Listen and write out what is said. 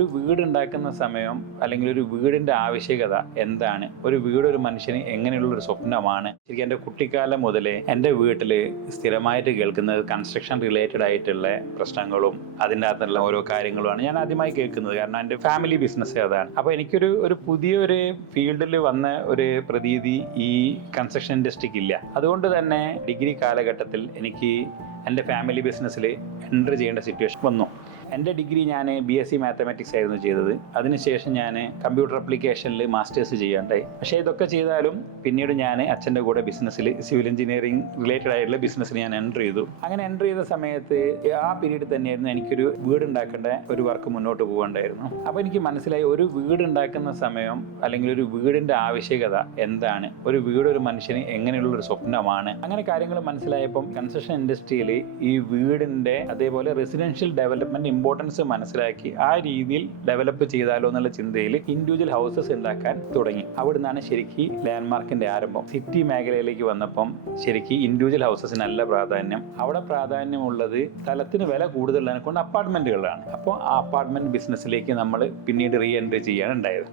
ഒരു വീടുണ്ടാക്കുന്ന സമയം അല്ലെങ്കിൽ ഒരു വീടിൻ്റെ ആവശ്യകത എന്താണ്, ഒരു വീട് ഒരു മനുഷ്യന് എങ്ങനെയുള്ളൊരു സ്വപ്നമാണ്. ശരിക്കും എൻ്റെ കുട്ടിക്കാലം മുതലേ എൻ്റെ വീട്ടിൽ സ്ഥിരമായിട്ട് കേൾക്കുന്നത് കൺസ്ട്രക്ഷൻ റിലേറ്റഡ് ആയിട്ടുള്ള പ്രശ്നങ്ങളും അതിൻ്റെ അകത്തുള്ള ഓരോ കാര്യങ്ങളുമാണ് ഞാൻ ആദ്യമായി കേൾക്കുന്നത്. കാരണം എൻ്റെ ഫാമിലി ബിസിനസ് അതാണ്. അപ്പോൾ എനിക്കൊരു പുതിയൊരു ഫീൽഡിൽ വന്ന ഒരു പ്രതീതി ഈ കൺസ്ട്രക്ഷൻ ഇൻഡസ്ട്രിക്ക് ഇല്ല. അതുകൊണ്ട് തന്നെ ഡിഗ്രി കാലഘട്ടത്തിൽ എനിക്ക് എൻ്റെ ഫാമിലി ബിസിനസ്സിൽ എൻട്രി ചെയ്യേണ്ട സിറ്റുവേഷൻ വന്നു. എൻ്റെ ഡിഗ്രി ഞാൻ BSc മാത്തമാറ്റിക്സ് ആയിരുന്നു ചെയ്തത്. അതിനുശേഷം ഞാൻ കമ്പ്യൂട്ടർ അപ്ലിക്കേഷനിൽ മാസ്റ്റേഴ്സ് ചെയ്യാണ്ടായി. പക്ഷേ ഇതൊക്കെ ചെയ്താലും പിന്നീട് ഞാൻ അച്ഛൻ്റെ കൂടെ ബിസിനസ്സിൽ സിവിൽ എഞ്ചിനീയറിംഗ് റിലേറ്റഡ് ആയിട്ടുള്ള ബിസിനസ്സിൽ ഞാൻ എൻ്റർ ചെയ്തു. അങ്ങനെ എൻ്റർ ചെയ്ത സമയത്ത് ആ പീരീഡ് തന്നെയായിരുന്നു എനിക്കൊരു വീടുണ്ടാക്കേണ്ട ഒരു വർക്ക് മുന്നോട്ട് പോകേണ്ടായിരുന്നു. അപ്പോൾ എനിക്ക് മനസ്സിലായി, ഒരു വീടുണ്ടാക്കുന്ന സമയം അല്ലെങ്കിൽ ഒരു വീടിൻ്റെ ആവശ്യകത എന്താണ്, ഒരു വീട് ഒരു മനുഷ്യന് എങ്ങനെയുള്ളൊരു സ്വപ്നമാണ്. അങ്ങനെ കാര്യങ്ങൾ മനസ്സിലായപ്പം കൺസ്ട്രക്ഷൻ ഇൻഡസ്ട്രിയിൽ ഈ വീടിൻ്റെ അതേപോലെ റെസിഡൻഷ്യൽ ഡെവലപ്മെൻറ്റ് ഇമ്പോർട്ടൻസ് മനസ്സിലാക്കി ആ രീതിയിൽ ഡെവലപ്പ് ചെയ്താലോ എന്നുള്ള ചിന്തയിൽ ഇൻഡിവിജ്വൽ ഹൗസസ് ഉണ്ടാക്കാൻ തുടങ്ങി. അവിടുന്നാണ് ശരിക്കും ലാൻഡ്മാർക്കിന്റെ ആരംഭം. സിറ്റി മേഖലയിലേക്ക് വന്നപ്പം ശരിക്കും ഇൻഡിവിജ്വൽ ഹൗസസിന് നല്ല പ്രാധാന്യം. അവിടെ പ്രാധാന്യമുള്ളത് സ്ഥലത്തിന് വില കൂടുതലുള്ളതിനെ കൊണ്ട് അപ്പാർട്ട്മെന്റുകളാണ്. അപ്പോൾ ആ അപ്പാർട്ട്മെന്റ് ബിസിനസ്സിലേക്ക് നമ്മൾ പിന്നീട് റീ എൻട്രി ചെയ്യാൻ ഉണ്ടായത്.